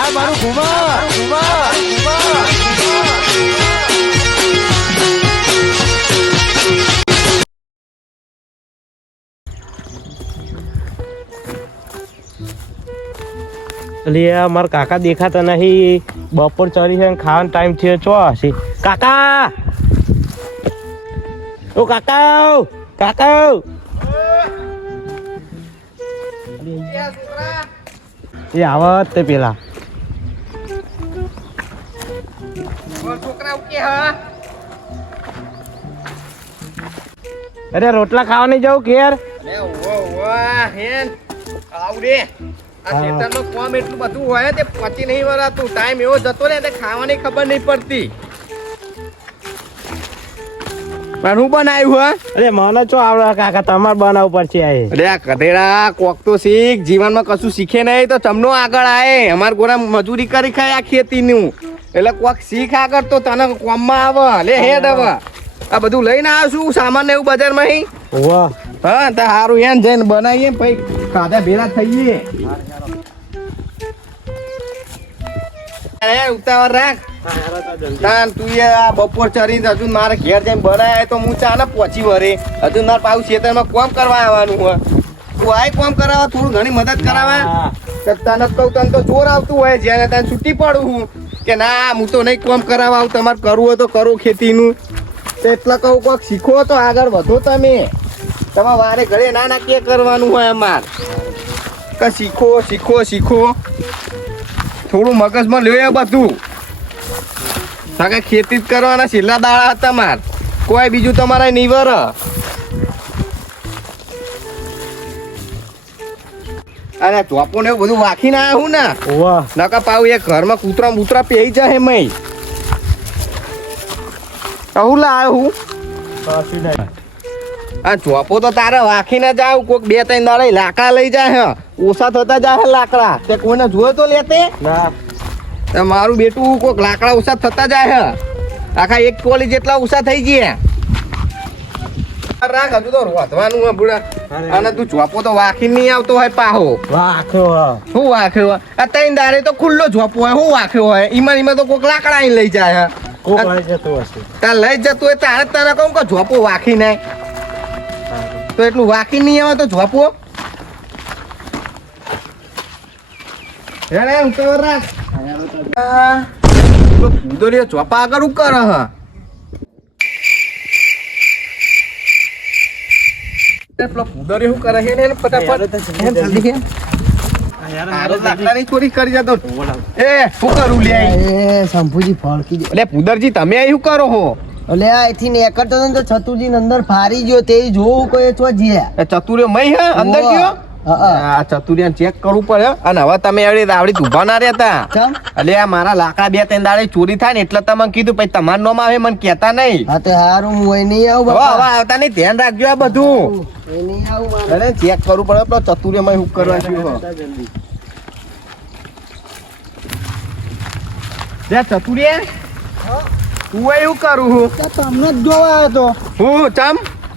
આ મારું ઘુમા ઘુમા ઘુમા એટલે મારા કાકા દેખાતા નહીં. બપોર ચડી છે ને ખાવાનો ટાઈમ થયો ચો હશે કાકા! ઓ કાકા કાકા એ આવત તે પેલા. અરે રોટલા ખાવા નહીં જાઉં ઘેર આ ખેતરનું કામ એટલું બધું હોય તે પચી નહીં વરાતું ટાઈમ એવો જતો ને તે ખાવાની ખબર નહીં પડતી. પણ હું બનાવ્યું હા? અરે મને ચો આવડે કાકા તમારે બનાવવું પડશે આ અરે આ કઢેડા કોક તો શીખ. જીવનમાં કશું શીખે નહીં તો ચમનો આગળ આવે અમાર ગોરા મજૂરી કરી ખાય આ ખેતીનું. એટલે કોક શીખ આગળ તો તને કોમમાં આવે. લે હેડ હવે આ બધું લઈને આવશું સામાન ને એવું બજારમાં અહીં? વાહ. હા તો સારું એમ જઈને બનાવીએ પછી ખાધા ભેરા થઈએ. અરે ઉતાવળ રાખ. તાન તું આ બપોર ચરી હજુ મારે ઘેર જઈને બનાય તો હું ચા ને પહોંચી વરે હજુ મારે પાછું ખેતરમાં કોમ કરવા આવવાનું હોય. તું આય કોમ કરાવવા થોડું ઘણી મદદ કરાવવા. તને કહું તને તો જોર આવતું હોય જ્યારે તને છૂટી પડું હું. કે ના, હું તો નહીં કોમ કરાવવા આવું, તમારે કરવું હોય તો કરો ખેતીનું. તો એટલે કહું કોઈક શીખો તો આગળ વધો તમે. તમારે વારે ઘરે ના ના કે કરવાનું હોય અમાર. કે શીખો શીખો શીખો. થોડું મગજમાં લ્યો બધું. કારણ ખેતી જ કરવાના, છેલ્લા દાડા હતા માર. કોઈ બીજું તમારે નીવર અરે ચોપો ને એવું બધું વાખી ના હું ને? વાહ. નકા પાવ એ ઘરમાં કૂતરા મૂતરા પેઈ જાય મય હું સાચું નહીં. આ ચોપો તો તારે વાખી ના જાવ કોક બે ત્રણ દાડે લાકડા લઈ જાય હે. ઓછા થતા જાય હે લાકડા. તે કોઈને જોયો તો લેતે? ના. મારું બેટું કોક લાકડા ઓછા થતા જાય હે. આખા એક ટોલી જેટલા ઓછા થઈ ગયા રાખ હજુ તો રોધવાનું હે બુડા. અને તું ચોપો તો વાખી નહીં આવતો હોય પાહો. વાખ્યો શું વાખ્યો હોય આ તૈન દારે તો ખુલ્લો જોપો હોય શું વાખ્યો હોય? ઈમાં ઈમાં તો કોક લાકડા લઈ જાય હે. કોક લઈ જતો હશે. તાર લઈ જતો હોય તારે તારે કહું કે ઝોપો વાખી નાય તો એટલું વાકી નહીં આવે તો ઝોપો? હેડે ઉતાવળ રાખ. જોપા પેલો આગળ હું કરે હ પેલો ભૂંદરીયો શું કરે છે ને એને ફટાફટ હેન જલ્દી હેન. હારો લાકડાની ચોરી કરી જતો એ શું કરું લે એ શંભુજી ફળકી દે એટલે ભૂંદરજી તમે કરો હો? એટલે અહીંથી નીકળતો હતો ને તો છતુરજી અંદર ફારી ગયો તે જોવું કોઈ ચો જ્યાં ચતુર્યો મય હે? અંદર ગયો. આ ચતુરિયા ચેક કરવું પડે અને હવે તમે એવડી આવડી ઊભા ના રહેતા. એટલે આ મારા લાકડા બે ત્રણ દાડે ચોરી થાય ને એટલે તમે કીધું પછી તમારું નામ આવે મને કેતા નહીં. હા તો હારું હું અહીં નહીં આવું હવે આવતા નહીં ધ્યાન રાખજો આ બધું. અરે ચેક કરવું પડે પેલો ચતુર્ય મય હું. કરવા છું લે ચતુર્ય તું એવું કરું હું તમને જ જોવા આવ્યો હતો હું ચમ?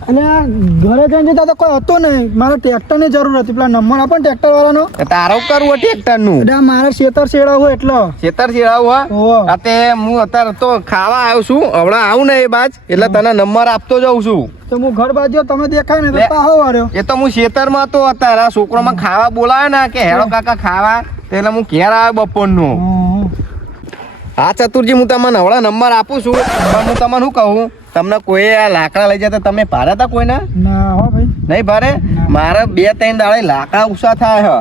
અને આ ઘરે જઈને જતા તો કોઈ હતો નહીં. મારે ટ્રેક્ટરની જરૂર હતી. પેલા નંબર આપો ને ટ્રેક્ટર વાળાનો તારો કરવું ટ્રેક્ટરનું એટલે મારે શેતર શેડા હોય એટલો. હા? આ રાતે હું અત્યારે તો ખાવા આવ્યો છું. હમણાં આવું ને એ બાજ. એટલે તને નંબર આપતો જાઉં છું. તો હું ઘર બાજુ તમે દેખાય ને. તો પાહો વાળ્યો એ તો હું ખેતરમાં હતો અત્યારે છોકરોમાં ખાવા બોલાવે ને કે હેડો કાકા ખાવા. તો એટલે હું ઘેર આવ્યો બપોરનું. હા ચતુરજી હું તમને હવડા નંબર આપું છું. પણ હું તમને શું કહું? તમને કોઈ આ લાકડા લઈ જતા તમે ભારે હતા કોઈને? ના હો ભાઈ. નહીં ભારે મારે બે ત્રણ દાડે લાકડા ઉષા થાય હે.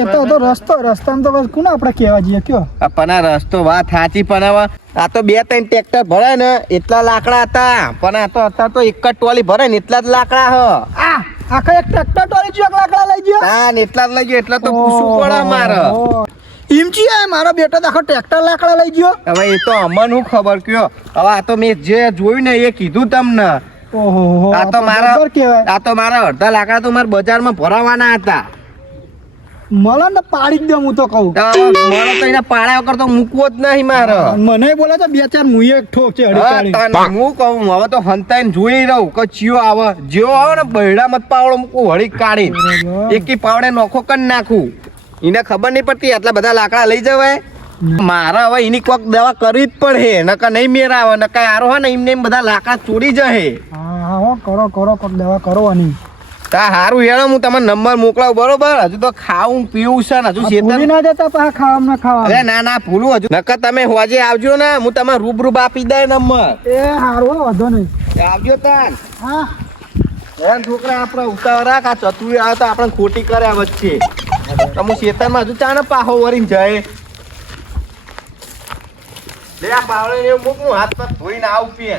એ તો રસ્તો રસ્તામાં તો બસ કોને આપણે કહેવા જઈએ કયો? પણ આ રસ્તો વાત સાચી પણ હવે આ તો બે ત્રણ ટ્રેક્ટર ભરાય ને એટલા લાકડા હતા. પણ આ તો અત્યારે તો એક જ ટોલી ભરાય ને એટલા જ લાકડા હ. આ આખા એક ટ્રેક્ટર ટોલી ચોક લાકડા લઈ ગયો? તાન એટલા જ લઈ ગયો એટલા તો પૂછવું પડે મારે. છે આ મારો બેટો આખો ટ્રેક્ટર લાકડા લઈ ગયો. હવે એ તો અમન હું ખબર કયો? હવે આ તો મેં જે જોયું ને એ કીધું તમને. ઓહો આ તો મારા આ તો મારા અડધા લાકડા તો મારા બજારમાં ભરાવાના હતા. મળે ને પાડી જ દઉં હું તો કહું. મળે મારે તો એના પાળા વગર તો મૂકવો જ નહીં મારે. મને બોલે તો બે ચાર મુએ ઠોક છે હા, હું કહું હવે તો હંતાઈને જોઈ રહું કે ચિયો આવે. જેવો આવે ને બૈડા મત પાવડો મૂકું વળી કાઢી. એકી પાવડે નોખો કરી નાખું. એને ખબર નહીં પડતી આટલા બધા લાકડા લઈ જવાય. મારા હવે એની કોક દવા કરવી જ પડે નકા નહીં મેર આવે નકા આરો હોય ને એમને એમ બધા લાકડા ચોરી જશે. હા હા હો કરો કરો કોક દવા કરો આની તા હારું હેડો હું તમને નંબર મોકલાવ બરોબર? હજુ તો ખાવું પીવું છે ને હજુ શેતર ના જતા પા ખાવા ના ખાવા અરે ના ના ભૂલું હજુ. નકર તમે હોજે આવજો ને હું તમે રૂબરૂ આપી દે નંબર. એ હારું વધો નહીં. આવજો તાન. હા. છોકરા આપણે ઉતાવળ રાખ આ ચતુરી આવે તો આપણે ખોટી કરે વચ્ચે. તો હું શેતરમાં હજુ ચાને પાહો વરીને જાય લે આ પાવડે ને મૂક હું હાથ પર ધોઈને આવું પીએ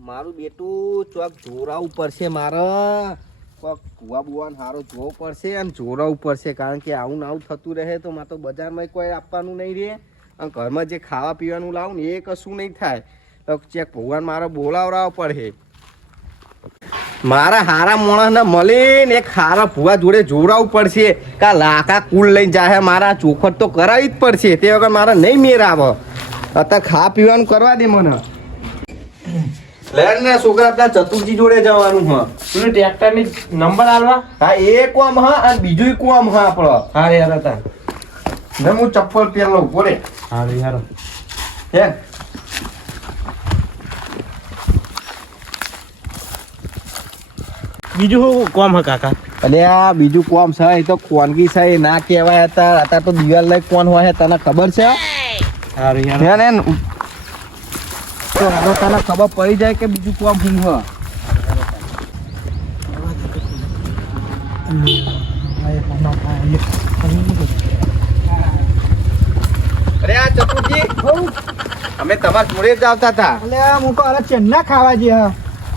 મારું બેટું ચોક જોરા ઉપર છે મારે કોક કુવા બુવાને સારો જોવો પડશે અને જોરા ઉપર છે કારણ કે આવું ને આવું થતું રહે તો મારે તો બજારમાં કોઈ આપવાનું નહીં રહે અને ઘરમાં જે ખાવા પીવાનું લાવું ને એ કશું નહીં થાય. તો ચેક ભગવાન મારો બોલાવરાવો પડે. મારા હારા માણસને મળીને એક હારા ભૂવા જોડે જોડાવવું પડશે. કા લાકા કુલ લઈને જાય મારા ચોખટ તો કરાવી જ પડશે. તે વગર મારે નહીં મેર આવે અત્યારે ખા પીવાનું કરવા દે મને. લે ને છોકરા પેલા ચતુરજી જોડે જવાનું હ. ટ્રેક્ટરની નંબર આલવા? હા એ કોમ હા અને બીજું કોમ હા આપણો. હા યાર હતા. ને હું ચપ્પલ પહેરલો ઊભો રે હા રે યાર હે? બીજું શું કોમ હે કાકા? અલે આ બીજું કોમ છે એ તો કોનગી છે એ ના કહેવાય હતા. અત્યારે તો દિવાલ લઈ કોણ હોય તને ખબર છે? યાર ને? તો હવે તને ખબર પડી જાય કે બીજું કોમ હું? હ અરે આ ચતુરજી અમે તમારા જોડે જ આવતા હતા. એટલે હું તો અરે ચેન્ના ખાવા જે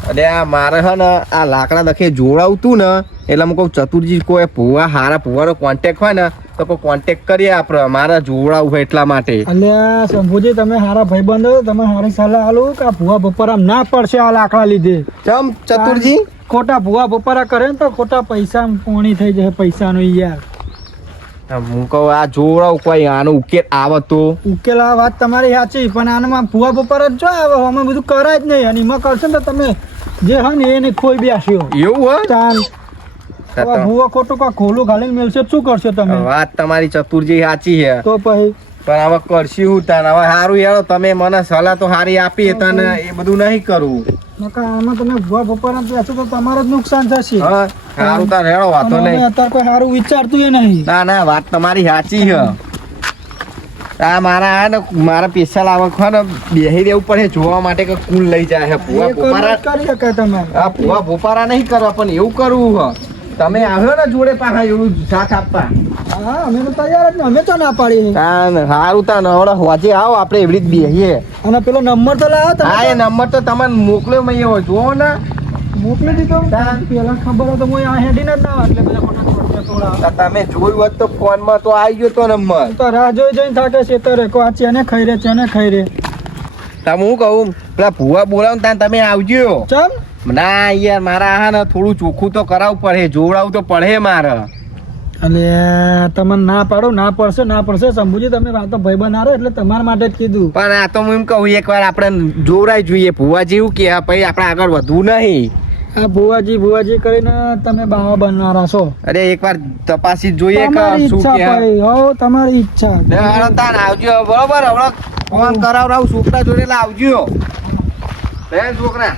અરે આ મારે હે ને આ લાકડા દખે જોડાવતું ને એટલે હું કહું ચતુરજી કોઈ પુવા હારા પુવાનો કોન્ટેક હોય ને તો કોઈ કોન્ટેક કરીએ આપણે. મારા જોડાવું હોય એટલા માટે. એટલે શંભુજી તમે હારા ભાઈબંધો બંધો તમે હારી સલાહ આલો કે ભૂવા બપોરા ના પડશે આ લાકડા લીધે? ચમ ચતુરજી ખોટા ભુવા બપોરા કરે ને તો ખોટા પૈસા પોણી થઈ જશે પૈસાનો યાર. હું કહું આ જોડાવું કોઈ આનો ઉકેલ આવે તો? ઉકેલ આ વાત તમારી સાચી પણ આનામાં ભૂવા બપોર જ જો આવે અમે બધું કરાય જ નહીં અને એમાં કરશો ને તમે જે હોય ને એને ખોઈ બેસ્યો. એવું હોય? ચાલ. ભૂવા ખોટું કા ખોલું ઘાલીને મેલશે શું કરશો તમે? વાત તમારી ચતુરજી સાચી છે. તો પછી? પણ હવે કરશી હું તને. હવે સારું યાર તમે મને સલાહ તો સારી આપી તને એ બધું નહીં કરવું આમાં તમે ભૂવા બપોરા બેસો તો તમારે જ નુકસાન થશે. હા સારું તાર હેડો વાતો નહીં. અત્યારે કોઈ સારું વિચારતું એ નહીં. ના ના વાત તમારી સાચી છે. આ મારા આ ને મારા પૈસા ને બેહી દેવું પડે જોવા માટે કે કુલ લઈ જાય છે. ભૂવા ભોપારા કરી શકે તમે. આ ભૂવા ભોપારા નહીં કરવા પણ એવું કરવું હ તમે આવ્યો ને જોડે પાછા એવું સાથ આપવા. હા અમે તો તૈયાર જ ને અમે તો ના પાડી તાન સારું તાન હવે હોજે આવો આપણે એવી જ બેહીએ. અને પેલો નંબર તો લાવો હા એ નંબર તો તમને મોકલ્યો મેં એવો જોવો ને. મોકલી દીધો. પેલા ખબર હોય તો હું આ હેડીને જ ના આવે એટલે બધા તમે જોયું હોત તો ફોનમાં તો આવી ગયો તો નંબર. તો રાહ જોઈ જોઈને થાકે છે તો રે કો આ ચેને ખાઈ રે ચેને ખાઈ રે. તમે હું કહું પેલા ભૂવા બોલાવ તાન તમે આવજો. ચમ? ના યાર મારા હા ને થોડું ચોખ્ખું તો કરાવવું પડે જોવડાવું તો પડે મારે. અને તમે ના પાડો ના પડશે ના પડશે શંભુજી તમે વાતો ભાઈ બનારો એટલે તમારા માટે જ કીધું. પણ આ તો હું એમ કહું એકવાર આપણે જોવડાઈ જોઈએ. ભુવાજી જેવું કે ભાઈ આપણે આગળ વધવું નહીં. આ ભુવાજી ભુવાજી કરીને તમે બાવા બનનારા છો. અરે એકવાર તપાસી જોઈએ કે શું કે હો. તમારી ઈચ્છા. ને હાલો તાન આવજો બરોબર હવે ફોન કરાવરાવ છોકરા જોડે એટલે આવજો. લે છોકરા.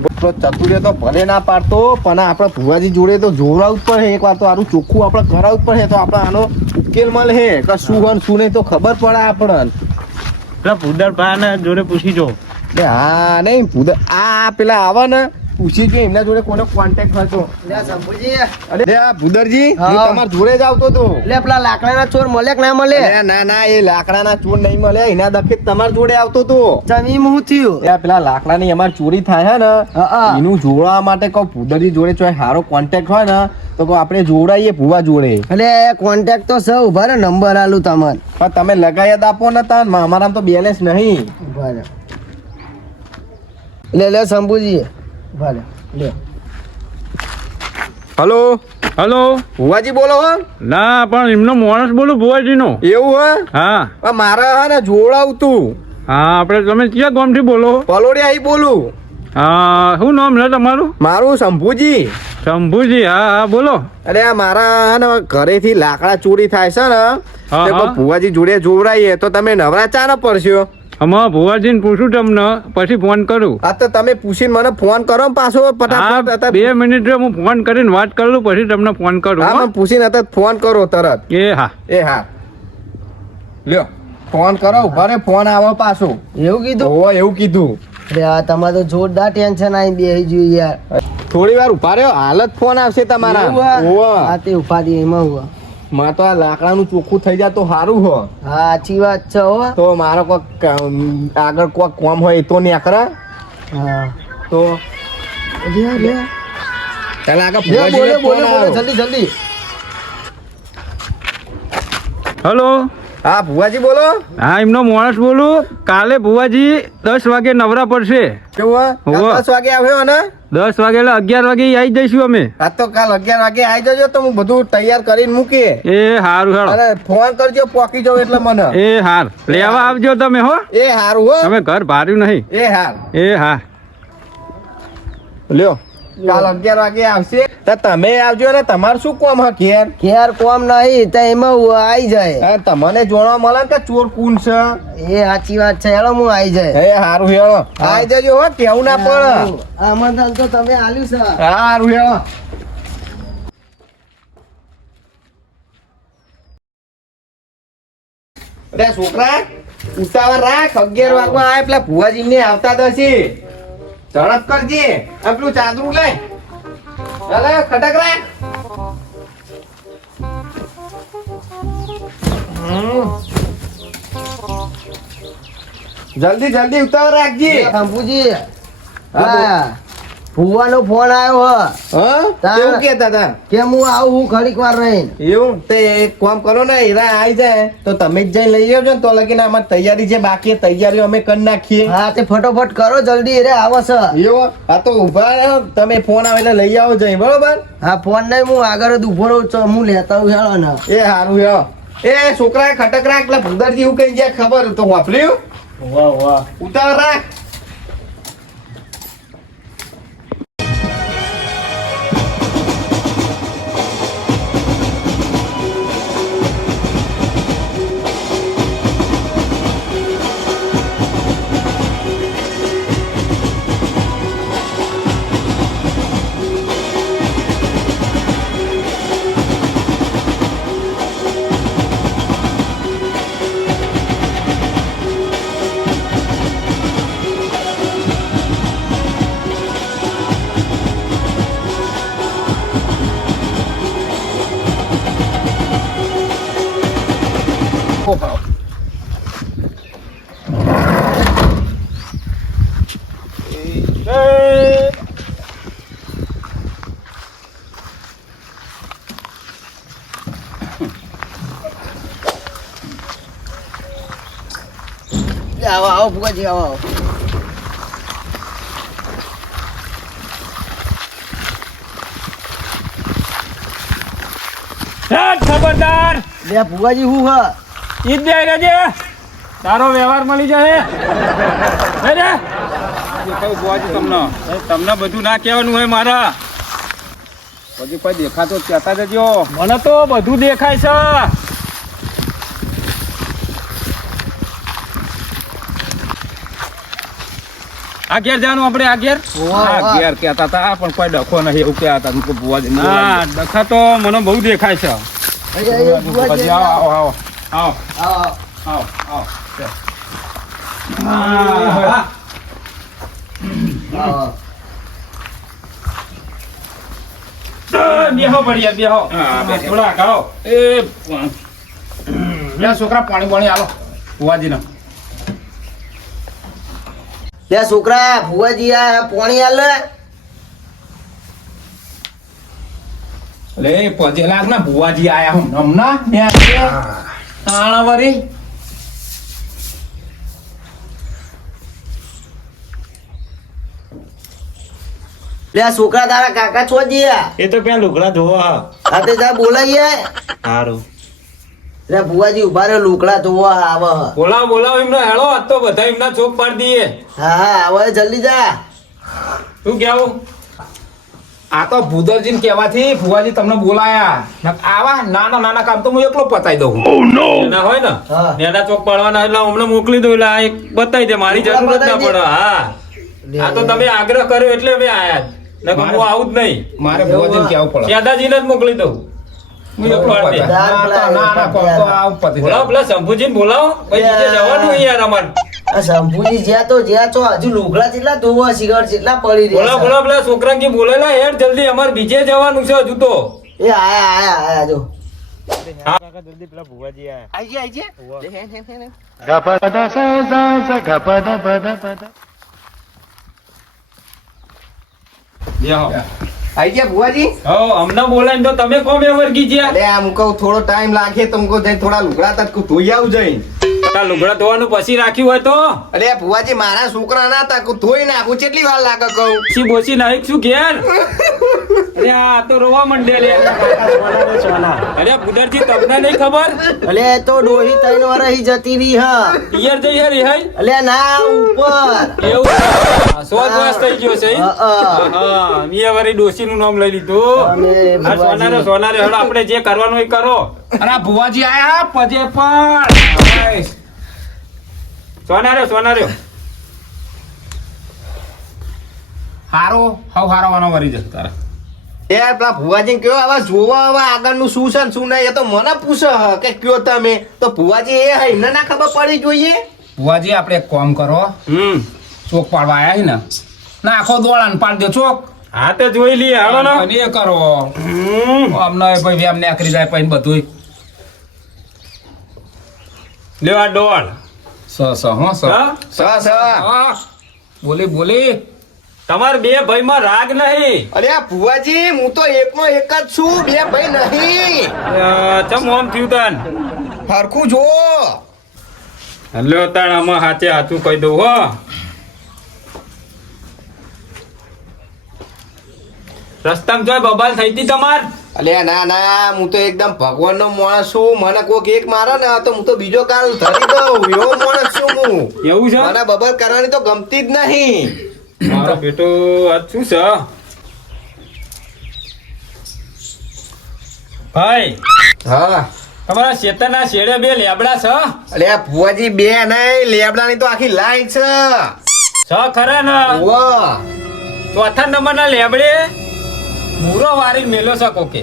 પેલો ચતુર્ય તો ભલે ના પાડતો પણ આપણે ભુવાજી જોડે તો જોવડાવવું જ પડે એકવાર તો. આનું ચોખ્ખું આપણે કરાવવું જ પડે તો આપણે આનો ઉકેલ મળે કે શું હોય શું નહીં તો ખબર પડે આપણને. પેલા ભૂદર ભાઈ જોડે પૂછી જો. હા નહીં ભૂદ આ પેલા આવે ને પૂછી જો એમના જોડે કોનો કોન્ટેક્ટ હતો અરે લે આ ભુદરજી હું. તમારા જોડે જ આવતો હતો. એટલે પેલા લાકડાના ચોર મળે કે ના મળે? ના ના એ લાકડાના ચોર નહીં મળે એના દફે તમારા જોડે આવતો હતો. જમીન હું થયું? એ પેલા લાકડાની અમાર ચોરી થાય. ને એનું જોડવા માટે કહું ભુદરજી જોડે ચોય સારો કોન્ટેક્ટ હોય ને તો કો આપણે જોડાઈએ ભુવા જોડે. એટલે કોન્ટેક્ટ તો સૌ ઊભા ને નંબર આલું તમારે. પણ તમે લગાયત આપો ને તાન અમારામાં તો બેલેન્સ નહીં. રહો. લે લે શંભુજી રહો. લે હલો હલો ભુવાજી બોલો હો. ના પણ એમનો માણસ બોલું ભુવાજીનો. એવું હે? હા. મારે હે ને જોડાવું તું. હા આપણે તમે ક્યાં ગામથી બોલો? પલોડી આઈ બોલું. હા શું નામ છે તમારું? મારું શંભુજી. શંભુજી હા હા બોલો. અરે આ મારા ને ઘરેથી લાકડા ચોરી થાય છે ને. ભુવાજી જોડે જોવડાઈએ તો તમે નવરા ચા ન પડશો આમાં ભુવાજીને પૂછું તમને પછી ફોન કરું. આ તો તમે પૂછીને મને ફોન કરો પાછો ફટાફટ બે મિનિટ હું ફોન કરીને વાત કરું પછી તમને ફોન કરું હા પૂછીને હતા ફોન કરો તરત. એ હા. એ હા. લ્યો ફોન કરો ભરે ફોન આવો પાછો. એવું કીધું? હો એવું કીધું. અરે આ તમારે તો જોરદાર ટેન્શન આવી બેસી જોયું યાર. થોડી વાર ઊભા રહ્યો હાલત ફોન આવશે તમારા. હા? તે ઉપાધિ એમાં હુઆ માં તો આ લાકડાનું ચોખ્ખું થઈ જાય તો સારું હો. હા સાચી વાત છે હો. તો મારો કોઈક આગળ કોઈક કોમ હોય એ તો નેકરા હા. તો લે, લે. ચાલ આગળ બોલે. જલ્દી જલ્દી. હલો. હા ભુવાજી બોલો. હા એમનો માણસ બોલું કાલે ભુવાજી દસ વાગે નવરા પડશે. દસ વાગે આવ્યો ને દસ વાગે એટલે અગિયાર વાગે આવી જઈશું અમે. હા તો કાલ અગિયાર વાગે આવી જજો તો હું બધું તૈયાર કરીને મૂકીએ. એ હારું હારું. અને ફોન કરજો પોકી જાવ એટલે મને. એ હાર. લેવા આવજો તમે હો. એ હારું હો. તમે ઘર ભાર્યું નહીં. એ હાર. એ હા. લ્યો. કાલ અગિયાર વાગે આવશે. તો તમે આવજો ને તમારું શું કોમ હે ઘેર? ઘેર કોમ નહીં તો એમાં આવી જાય. તમને જોવા મળે કે ચોર કુન છે? એ સાચી વાત છે હેડો હું આવી જાય. એ સારું હેળો. આવી જજો હો કેવું ના પડે. આમંત્રણ તો તમે આલ્યું છે. હા હારું હેળો. છોકરા ઉતાવળ રાખ અગિયાર વાગવા આવે પેલા ભુવાજી ને આવતા તો છે ઝડપ કરજે. આ પેલું ચાદરું લે ચાલે ખટક રાખ. જલ્દી જલ્દી ઉતાવળ રાખજે. શંભુજી હા, હા ભુવાનો ફોન આવ્યો હ. હા? કેતા તા કે હું આવું હું ઘડીક વાર રહી એવું? તે એક કામ કરો ને હીરા આવી જાય તો તમે જ જઈ લઈ આવજો ને તો લગીને આમાં તૈયારી છે બાકી તૈયારીઓ અમે કરી નાખીએ. હા તે ફટોફટ કરો જલ્દી રે આવો છે એવું? હા તો ઊભા તમે ફોન આવે એટલે લઈ આવો જઈ બરોબર? હા ફોન નહીં હું આગળ જ ઊભો રહું છું હું લેતા આવું હેળો ને. એ સારું હેળો. એ છોકરા ખટક રાખ એટલે ભૂંદરજી એવું કઈ જાય ખબર? તો વાપર્યું? વાહ વાહ. ઉતાર રાખ. આવો. ભુવાજી આવો ખબરદાર. બે ભુવાજી હું હ? ઈદ દે રહેજે તારો વ્યવહાર મળી જાય રે? કહું તમને? તમને બધું ના કહેવાનું હોય મારા. પછી કોઈ દેખાતો કહેતા જજો. મને તો બધું દેખાય છે. અગિયાર જવાનું આપણે અગિયાર ઘેર આ કહેતા હતા પણ કોઈ ડખો નહીં એવું કહેતા હતા. મૂકો ભુવા ના ડખા તો મને બહુ દેખાય છે. આવો આવો આવો. આવો. છોકરા પાણી પાણી આલો. ભુવાજીના. લે છોકરા ભુવાજી આ પોણી આલે. લે પજે લાગ ના ભુવાજી આયા હું. ને આણા વરી લે છોકરા તારા કાકા છો જીયા એ તો પેલા લુગડા ધોવા. હા તે જા બોલાઈએ. સારું એટલે ભુવાજી ઊભા રહ્યો લુકડા ધોવા આવે. બોલાવો બોલાવો એમને હેળો આજ તો બધા એમના ચોક પાડી દઈએ. હા હા આવે જલ્દી જા. શું કેવું આ તો ભૂદરજી ને કહેવાથી ફુવાજી તમને બોલાયા. આવા નાના નાના કામ તો હું એકલો પતાઈ દઉં એના હોય ને. નેના ચોક પાડવાના એટલે હમણાં મોકલી દઉં એટલે આ એક બતાવી દે મારી જરૂર જ ના પડે. હા. આ તો તમે આગ્રહ કર્યો એટલે મેં આયા. જ નકર હું આવું જ નહીં. મારે ભુવાજીને કહેવું પડે. દાદાજીને જ મોકલી દઉં. શંભુજી જ્યાં તો જ્યાં તો હજુ લુગડા કેટલા ધોવા સિગર જેટલા પડી રહ્યા બોલાવો પેલા છોકરા કે બોલેલા યાર જલ્દી અમારે બીજે જવાનું છે હજુ તો. એ આયા આયા આયા જો. જલ્દી પેલા ભુવાજી આયા આઈ ગયા? આઈ ગયા. આઈ ગયા ભુવાજી? હો અમને બોલાવીને તો તમે કોમે વર્ગી ગયા અરે આમ કહું થોડો ટાઈમ લાગે તો જઈ થોડા લુગડા તક ધોઈ આવું જઈને. આ લુગડા ધોવાનું પછી રાખ્યું હોય તો? અરે ભુવાજી મારા છોકરા ના હતા ધોઈ નાખું કેટલી વાર લાગે કહું? પછી બોસી નાખ શું ઘેર? અરે આ તો રોવા મંડે લે. સોના સોના અરે બુદરજી તમને નહીં ખબર? અલે તો ડોહી ત્રણ વાર અહીં જતી રહી હ. પિયર જઈ હરી હઈ અલે ના ઉપર. એવું સો દિવસ થઈ ગયો છે. હા, મિયા હા મેં નું નામ લઈ લીધું. આ સોનારે સોનારે હેડો આપણે જે કરવાનું એ કરો. અરે ભુવાજી આયા પજે પણ. સોનારે સોનારે હારો હાવ હારો વાનો વરી જશે તારા. યાર પેલા ભુવાજી કયો આવા જોવા આવા આગળનું શું છે ને શું નહીં. એ તો મને પૂછે હ કે કયો તમે? તો ભુવાજી એ હઈ ના ખબર પડી જોઈએ. ભુવાજી આપણે એક કામ કરો. હમ. ચોક પાડવા આયા છે ને? ના આખો દોડાને પાડ દો ચોક. હા તો જોઈ લઈએ હાલો ને. અને એ કરો. હમ. અમને ભાઈ વેમ નીકળી જાય પછી બધું લેવા આ ડોળ સ હો સ. સ સ. હા. બોલી બોલી. તમાર બે ભાઈમાં રાગ નહીં. અરે આ ભુવાજી હું તો એકનો એક જ છું બે ભાઈ નહીં. ચમ ઓમ થયું તાન? હરખું જો. હલ્યો તાણ આમાં હાચે હાચું કહી દઉં હો. રસ્તામાં જોઈ બબાલ થઈ હતી તમાર? અલે ના ના હું તો એકદમ ભગવાનનો માણસ છું. મને કોક એક મારે ને તો હું તો બીજો કાલ ધરી દઉં. એવો માણસ છું હું. એવું છે? મને બબલ કરવાની તો ગમતી જ નહીં. મારો બેટો આજ શું છે? ભાઈ હા. તમારા શેતરના શેડે બે લેબડા છે? અલે ભુવાજી બે નહીં લેબડાની તો આખી લાઈન છે. છ ખરા ને? ચોથા નંબરના લેબડે? મૂરો વારી મેલો છે કોકે?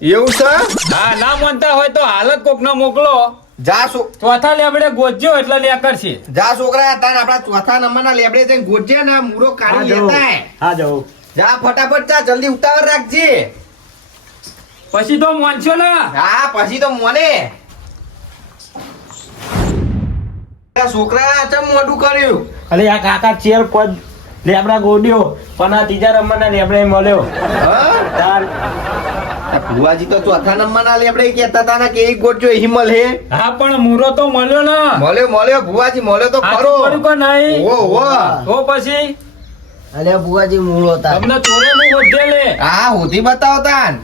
એવું છે? હા ના માનતા હોય તો હાલત કોક ના મોકલો. જા છો. ચોથા લેબડે ગોજ્યો એટલે લે છે જા છોકરા તાન આપણા ચોથા નંબરના લેબડે જઈને ગોજ્યા ને મૂરો કાઢી લેતા હા. જાઓ જા ફટાફટ જા જલ્દી ઉતાવળ રાખજે. પછી તો મોનશો ને? હા પછી તો મને. છોકરા ચમ મોઢું કર્યું? અરે આ કાકા ચેર પદ લેબડા ગોડ્યો પણ આ ત્રીજા નંબરના લેબડે મળ્યો. હા? તાર. ભુવાજી તો ચોથા નંબર ના લેબડે કેતા તા ને કે એક ગોઠજો હિમલ હે હા પણ મુરો તો મળ્યો ને. મળ્યો મળ્યો ભુવાજી મળ્યો તો ખરો. પડ્યું કે નહીં? ઓ હો તો પછી? અલે ભુવાજી મૂળો તા તમને ચોરે નું વધે લે. હા હોધી બતાવો તાન.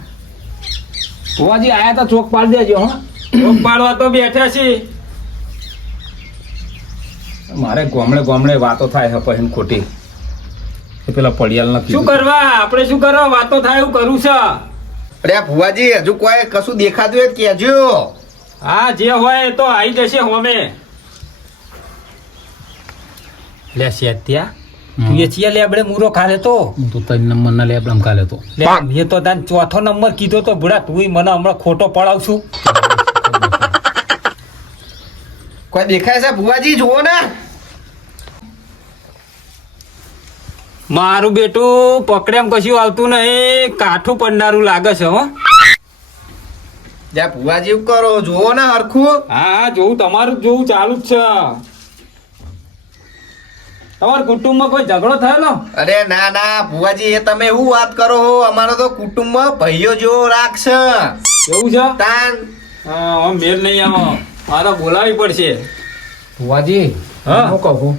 ભુવાજી આયા તો ચોક પાડી દેજો હો. ચોક પાડવા તો બેઠા છે મારે ગોમડે ગોમડે વાતો થાય છે પછી ખોટી. એ પેલા પડિયાલ નથી શું કરવા? આપણે શું કરવા? વાતો થાય એવું કરું છે. અરે ભુવાજી હજુ કોઈ કશું દેખાતું હોય તો કહેજો. હા જે હોય એ તો આવી જશે હોમે. લે શેત્યા તું એ છીએ લેબડે મૂરો ખાલે તો. ત્રણ નંબર ના તો. લે મેં તો તને ચોથો નંબર કીધો તો બુડા તું મને હમણાં ખોટો પડાવશું. કોઈ દેખાય છે ભુવાજી? જુઓ ને. મારું બેટું પકડેમ કશું આવતું નહીં. કાઠું પડનારું લાગે છે હો. જ્યાં ભુવાજી એવું કરો જુઓ ને હરખું. હા હા જોવું તમારું જોવું ચાલુ જ છે. તમારા કુટુંબમાં કોઈ ઝઘડો થયેલો? અરે ના ના ભુવાજી એ તમે એવું વાત કરો હો અમારો તો કુટુંબમાં ભાઈઓ જેવો રાખશે એવું છે? તાન. હા મેળ મેલ નહીં આવો મારે બોલાવી પડશે. ભુવાજી હું કહું?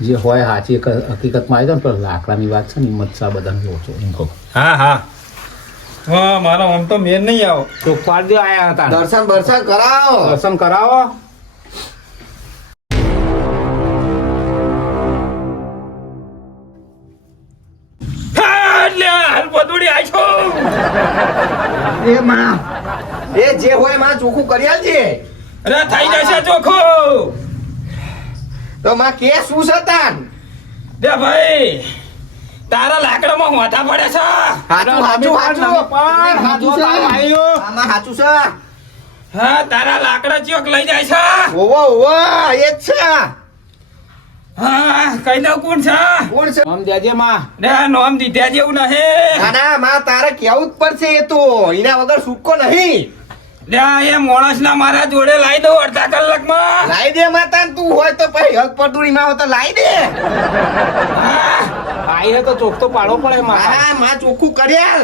જે હોય સાચી હકીકતમાં આવી જાય ને પેલા લાકડાની વાત છે ને હિંમત બધા બધાને ઓછો એમ કહું. હા હા. હા મારો આમ તો મેર નહીં આવો. તો પાડજો આયા હતા. દર્શન દર્શન કરાવો. દર્શન કરાવો. એ માં. એ જે હોયમાં ચોખ્ખું કરી આલજે. અરે થઈ જશે ચોખ્ખો. તો માં કે શું છે તાન? દે ભાઈ તારા લાકડામાં હોતા પડે છે. હાચું હાચું હાચું હાચું. છે. આમાં હાચું છે. હા તારા લાકડા ચોક લઈ જાય છે. ઓવો ઓવો એ જ છે. હા કઈ દઉં કોણ છે? કોણ છે? નામ દેજે માં. ને નોમ દીધા જેવું નહીં. ના ના માં તારે કેવું જ પડશે એ તો. એના વગર છૂટકો નહીં. એ માણસ ના મારા જોડે લાવી દઉં અડધા કલાકમાં. લાવી દે માતા તું હોય તો પછી હક પડુરી માં તો લાવી દે. હા, આઈ તો ચોખ્ખો તો પાડવો પડે માં હા માં ચોખ્ખું કર્યા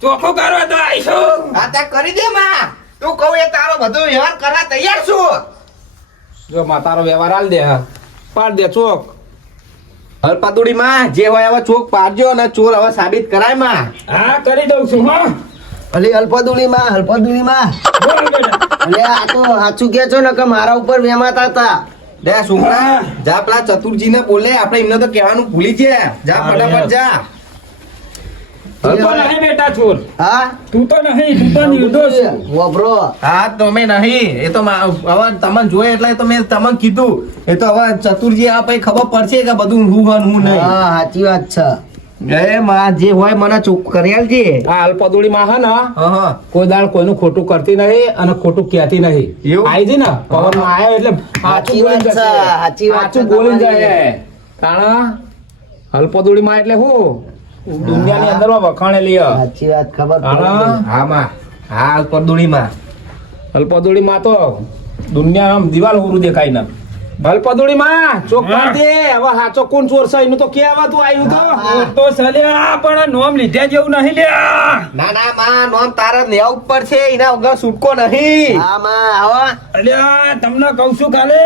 ચોખ્ખું કરો તો આવીશું હા તે કરી દે માં. તું કહું એ તારો બધો વ્યવહાર કરવા તૈયાર છું. જો માં તારો વ્યવહાર હાલ દે હા. પાડ દે ચોક. હલપાદુડી માં જે હોય હવે ચોક પાડજો અને ચોર હવે સાબિત કરાયમાં. હા કરી દઉં છું હા. અલી અલ્પદુલી માં અલ્પદુલી માં અલે આ તો સાચું કે છો ને કે મારા ઉપર વેમાતા હતા. લે સુમરા જા પેલા ચતુરજી ને બોલે આપણે એમને તો કહેવાનું ભૂલી ગયા. જા ફટાફટ જા. તું તો નહીં બેટા ચોર. હા? તું તો નહીં તું તો નિર્દોષ. વબરો હા તમે નહીં. એ તો હવે તમને જોયે એટલે તો મેં તમને કીધું. એ તો હવે ચતુરજી આ પછી ખબર પડશે કે બધું હું હું નહીં. હા સાચી વાત છે. એ માં જે હોય મને ચોક કરી આલજે. આ અલ્પદોડી માં હે ને હા હા. કોઈ દાળ કોઈનું ખોટું કરતી નહીં અને ખોટું કહેતી નહીં. એવું? આઈ જી ને પવનમાં આવ્યો એટલે સાચી વાત છે. સાચી વાત છે સાચું બોલીને જાય કારણ અલ્પદોડી માં એટલે શું દુનિયાની અંદરમાં વખાણેલી સાચી વાત ખબર હા. હા માં. હા પરદુડી માં અલ્પદોડી માં તો દુનિયા આમ દિવાલ હુરું દેખાય ને. અલ્પદોડી માં ચોક. દે હવે હાચો કોણ ચોર છે એનું તો કહેવાતું આવ્યું તો? તો સલ્યા પણ નોમ લીધા જેવું નહીં લ્યા. ના ના માં નોમ તારા લેવું ઉપર છે એના વગર છૂટકો નહીં. હા માં આવો અલ્યા તમને કહું છું કાલે.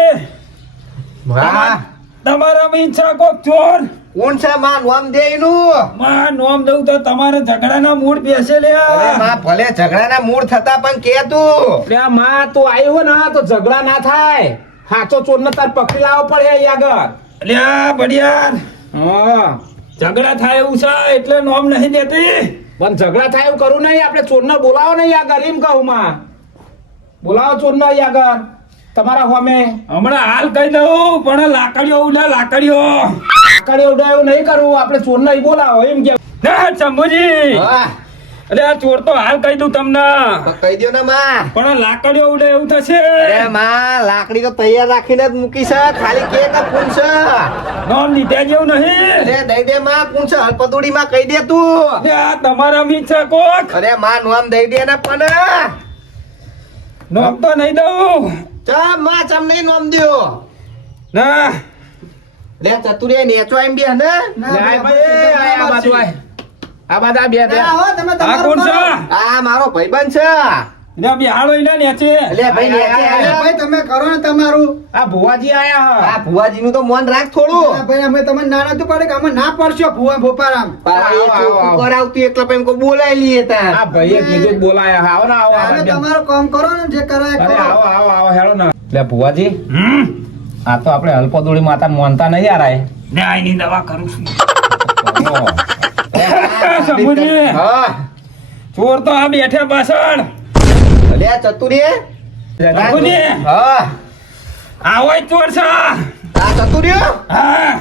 તમારા ઈચ્છા કોક ચોર. કોણ છે માં નોમ દે એનું? માં નોમ દઉં તો તમારે ઝઘડાના મૂળ બેસે અરે લ્યા માં ભલે ઝઘડાના મૂળ થતા પણ કે તું? માં તું આવ્યો ને તો ઝઘડા ના થાય. હાચો ચોર ને તાર પકડી લાવો પડે અહીં આગળ અલ્યા બડિયાર હા. ઝઘડા થાય એવું છે એટલે નોમ નહીં દેતી. પણ ઝઘડા થાય એવું કરું નહીં આપણે ચોરને બોલાવો નહીં આગળ એમ કહું માં. બોલાવો ચોરને અહીં આગળ તમારા હોમે. હમણાં હાલ કહી દઉં પણ લાકડીઓ ઉડા લાકડીઓ. આકડી એવું નહીં કરવું આપણે ચોરને અહીં બોલાવો એમ કે. ના ચંબુજી. હા. અરે આ ચોર તો હાલ કહી દઉં તમને. કહી દો ને માં. પણ લાકડીઓ ઉડે એવું થશે. અરે માં લાકડી તો તૈયાર રાખીને જ મૂકી છે. ખાલી કે કે કોણ છે. નોમ લીધા જેવું નહીં. અરે દઈ દે માં કોણ છે. હળપદુડી માં કહી દે તું. અરે આ તમારા મીત છે કોક. અરે માં નોમ દઈ દે ને પણ. નોમ તો નહીં દઉં. ચમમાં ચમ નહીં નોમ દ્યો. ના. લે ચતુરે નેચો એમ બે ને? ના ભાઈ, આ બાજુ આય. આ બધા બે બે. આવો તમે આ કોણ છે? આ મારો ભાઈબંધ છે. ને બિહાડો ઈને નેચે એટલે ભાઈ નેચે. ભાઈ તમે કરો ને તમારું. આ ભુવાજી આયા આ ભુવાજી નું તો મન રાખ થોડું. ભાઈ અમે તમને ના તો પડે કે અમે ના પડશો ભુવા ભોપારામ. પાછા એ આવો, આવો, ચોખ્ખું આવો. કરાવતું એટલે એમ કોઈ બોલાય લઈએ ત્યાં. આ ભાઈએ કીધું બોલાયા હા, આવો ના આવો આવો તમે તમારું કામ કરો ને જે કરાય કરો. આવો આવો આવો હેળો ના. લે ભુવાજી. હમ? આ તો આપણે અલ્પદોડી માતા માનતા નહીં આ ને દવા કરું છું. શંભુજી હા ચોર તો આ બેઠે પાછળ. લે ચતુરી શંભુજી હા. આવો ચોર છે. આ ચતુર્યો હા.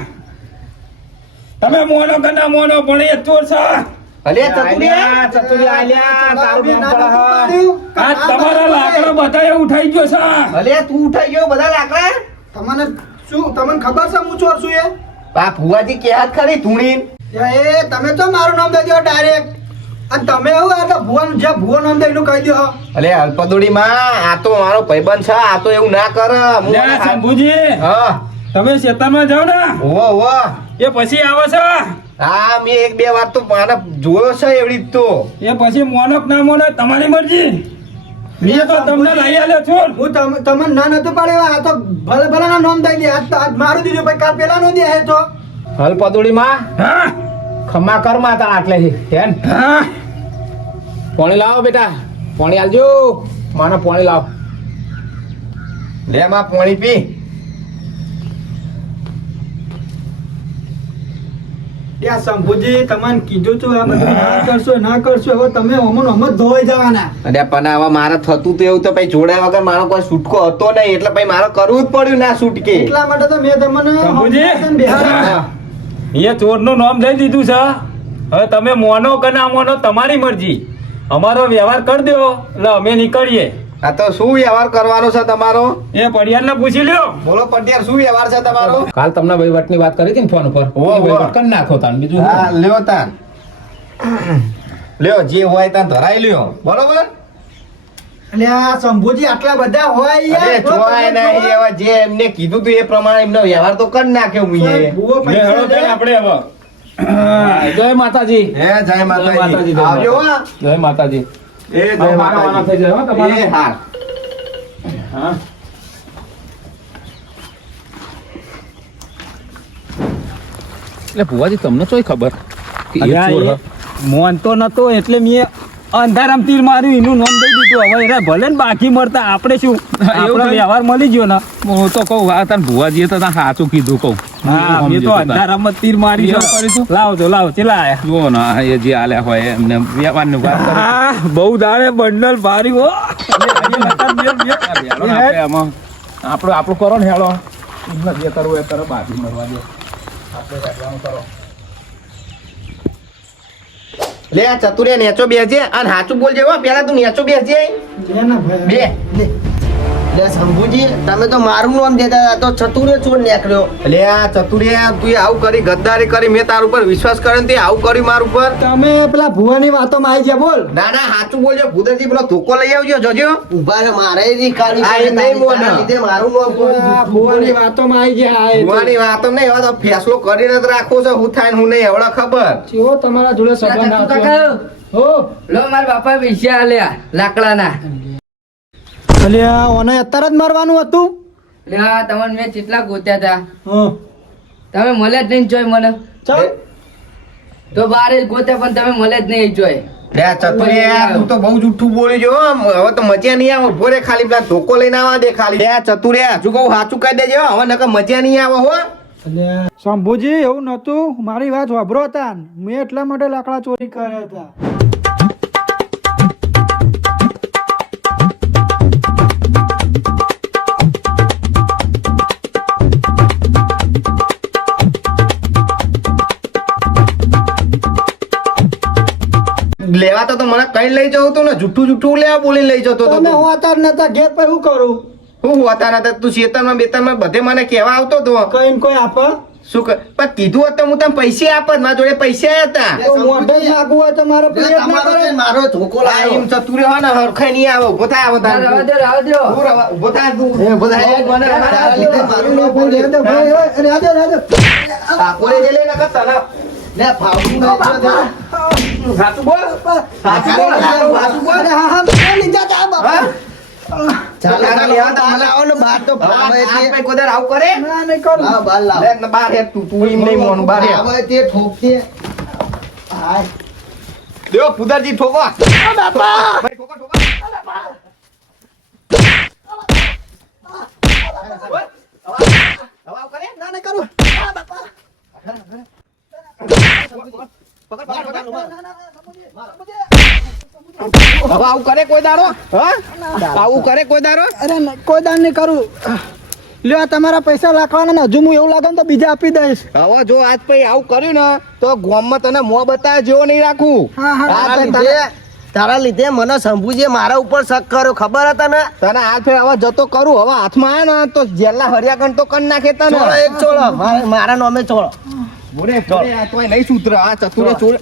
તમે મોનો કે મોનો પણ એ ચોર છે. અલે ચતુર્યા આલ્યા, આલ્યા, તારું નામ ના પડે નતું હા. પાડ્યું. આ તમારા લાકડા બધા ઉઠાઈ ગયો છે. અલે તું ઉઠાઈ ગયો બધા લાકડા? તમને શું તમને ખબર છે હું ચોર છું એ? આ ભુવાજી કે હાથ ખરી? ધૂણીન. એ તમે તો મારું નામ દેજો દો ડાયરેક્ટ અને તમે એવું આ તો ભુવન જે ભુવન નામ દે એનું કહી દો અલે અલ્પદોડી માં આ તો મારો ભાઈબંધ છે આ તો એવું ના કર. શંભુજી. હા. તમે શેતામાં જાઓ ને. ઓ ઓ એ પછી આવે છે. હા મેં એક બે વાર તો માને જોયો છે એવડી તો એ પછી મોનક ના મોને તમારી મરજી. મેં તો તમને લઈ આલ્યો છું. હું તમ- તમને ના નતો પાડ્યો આ તો ભલે ભલે ના નામ દઈ દે. આજ તો આજ મારું દીધું ભાઈ કાલ પેલા નો દે હે તો. અલ્પદોડી માં ખમા કર માતા આટલે હેન. હા. પાણી લાવો બેટા પાણી આલજો. માને પાણી લાવ. લે માં પાણી પી. ત્યાં શંભુજી તમને કીધું તું આ બધું ના કરશો ના કરશો હવે તમે અમન અમ ધોવાઈ ધોઈ જવાના. અરે પણ હવે મારે થતું તો એવું તો પછી જોડ્યા વગર મારો કોઈ છૂટકો હતો નહીં. એટલે પછી મારે કરવું જ પડ્યું ના છૂટકે એટલા માટે તો મેં તમને શંભુજી? એ ચોરનું નામ લઈ દીધું છે. હવે તમે મોનો કે ના મોનો તમારી મરજી. અમારો વ્યવહાર કરી દો એટલે અમે નીકળીએ. આ તો શું વ્યવહાર કરવાનો છે તમારો? એ પડિયારને પૂછી લ્યો. બોલો પડિયાર શું વ્યવહાર છે તમારો? કાલ તમને વહીવટની વાત કરી હતી ને ફોન ઉપર? વહીવટ કરી નાખો તાન બીજું હા લ્યો તાન લ્યો જે હોય તાન ધરાઈ લ્યો. બરોબર? શંભુજી આટલા બધા હોય યાર. જોવાય નહીં એવા જે એમને કીધું તું એ પ્રમાણે એમનો વ્યવહાર તો કરી નાખ્યો હું એ ભૂવો લે, પૈસા હેડો દે. તાણ આપણે હવે. હા, જય માતાજી. હે જય જય માતાજી, માતાજી આવજો જય માતાજી. એ જય મારા થઈ જાય હો માતાજી એ હા. હા. એટલે ભુવાજી તમને ચોય ખબર? મોન તો નતો એટલે મેં અંધારામ તીર માર્યું એનું નામ દઈ દીધું હવે એરા ભલે ને બાકી મળતા આપણે શું આપણો વ્યવહાર મળી ગયો ને હું તો કહું આ તને ભુવાજીએ તો સાચું કીધું કહું હા હું તો અંધારામાં તીર મારી એવું લાવજો લાવો ચેલા આયા જુઓ ને એ જે આલ્યા હોય એમને વ્યવહારની વાત હા બહુ દાડે બંડલ ભારી હો આપણો આપણું કરો ને જે કરવું એ કરો બાકી મરવા દો આપણે કરો લે ચતુરે નેચો બેસજે. અને હાચું બોલજે હો પેલા તું નેચો બેસજે. લે ને ભાઈ. બે. લે લે શંભુજી તમે તો મારું નામ દેતા હતા, આ તો ચતુરે ચોર નીકળ્યો લે આ ચતુરિયા તું આવું કરી ગદ્દારી કરી મેં તાર ઉપર વિશ્વાસ કર્યો તે આવું કર્યું મારા ઉપર તમે પેલા ભુવાની વાતોમાં આવી ગયા બોલ ના ના હાચું બોલજો ભૂદેજી પેલો ધોકો લઈ આવજો જોજો ઊભા રે મારે રી કાઢી આ નહીં બોલે. મારું નામ કોઈ આ ભુવાની આવી ગયા વાતો નહીં તો ફેસલો કરીને જ રાખો છો હું થાય હું નહીં એવડા ખબર કેવો તમારા જોડે સંબંધ આપ્યો? હો લો મારા બાપા પૈસા આલ્યા લાકડાના અલ્યા ઓને અત્યારે જ મારવાનું હતું? લે આ તમને મેં કેટલા ગોત્યા હતા હા. તમે મળે જ નહીં જોઈ મને. ચાલ. તો બારે જ ગોત્યા પણ તમે મળે જ નહીં જોઈ. લે ચતુરિયા તું તો બહુ જુઠ્ઠું બોલી જો હો. હવે તો મજા નહીં આવે ખાલી પેલા ધોકો લઈને આવવા દે ખાલી. લે આ ચતુરિયા હજુ કહું સાચું કહી દેજે હો. હવે નકર મજા નહીં આવે હો. અલ્યા શંભુજી એવું નતું મારી વાત વાભરો હતા મેં એટલા માટે લાકડા ચોરી કર્યા હતા. લેવા તો તો મને કઈ લઈ જવું તું ને જુઠ્ઠું જુઠ્ઠું લેવા બોલી લઈ જતો હતો તમે હું અતાર નતા ઘેર પર શું કરું હું હોતા નતા તું શેતરમાં બેતરમાં બધે મને કહેવા આવતો તો કઈ કોઈ આપ શું કર પણ કીધું હતું હું તને પૈસે આપત મારા જોડે પૈસા હતા મોઢે જ હોય તો મારો પ્રયત્ન ના કરે મારો ધોકો આ લાવ્યો એમ ચતુરે હોય ને હરખાઈ નહીં આવે ઊભો થાય આવો તાર રાવા દે રાવા દે ઊભો ઊભો થાય તું એ ઊભો થાય. મને મારા લીધે મારું ભાઈ, ઓય, રહેજો, રહેજો. આપોરે જે લઈને નકર તને લે ફાવડું નાખ્યો તે. સાચું બોલ સાચું બોલ સાચું બોલ હા, હા, મેં લીધા બાપા. ચાલો તારા લેવા તો બહાર લાવો ને બહાર તો ફાવે આ તે. ભાઈ આવું કરે ના, નહીં કરું. લાવો, બહાર લાવો. લે ને તું તું એમ નહીં મોનું બહાર હેડ ફાવે તે ઠોકતે. હાય. દેવો પુદરજી ઠોકો ભાઈ ઠોકો ઠોકો હવા કરે ના, નહીં કરું. હવે આવું કરે કોઈ દારો હા? આવું કરે કોઈ દારો અરે કોઈ દાન નહીં કરું. લ્યો આ તમારા પૈસા લાખવાના ને હજુ હું એવું લાગે ને તો બીજા આપી દઈશ. હવે જો આજ પછી આવું કર્યું ને તો ગોમમાં તને મોં બતાવે જેવો નહીં રાખું. હા, હા, આ તારા લીધે મને શંભુજીએ મારા ઉપર શક કર્યો. ખબર હતા ને તને હાથ ફેર હવે જતો કરું. હવે હાથમાં આવે ને તો જેલા હરિયા કણ તો કણ નાખે તને. એક ચોળો. મારા મારા નામે ચોળો. બોલે તો નહીં સુધરે. આ ચતુરે ચોર